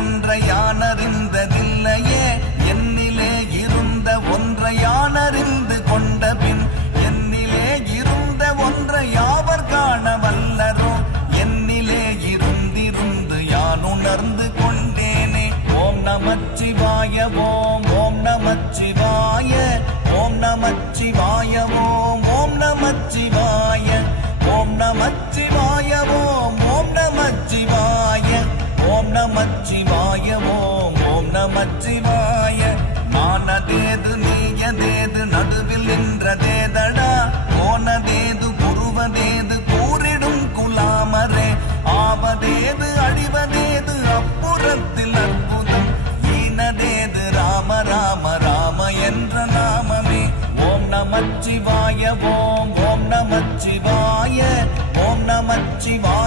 ஒன்றை யானறிந்ததில்லையே என்னிலே இருந்த ஒன்றை யானறிந்து கொண்ட பின் என்னிலே இருந்த ஒன்றை யாவர் காண வல்லரோ என்னிலே இருந்திருந்து யான் உணர்ந்து கொண்டேனே. ஓம் நமச்சிவாய ஓம் ஓம் நமச்சிவாய ஓம் நமச்சிவாய ஓம் ஓம் நமச்சிவாய ஓம் நமச்சிவாய ஓம் ஓம் நமச்சிவாய ஓம் நமச்சிவாய ஓம் ஓம் நமச்சிவாய. மானதேது நீயதேது நடுவில் நின்றதேதடா போனதேது புருவதேது கூறிடும் குலாமரே ஆவதேது அழிவதேது அப்புறத்தில் அற்புதம் ஈனதேது ராம ராம ராம என்ற நாமமே. ஓம் நமச்சிவாய ஓம் ஓம் நமச்சிவாய ஓம் நமச்சிவாய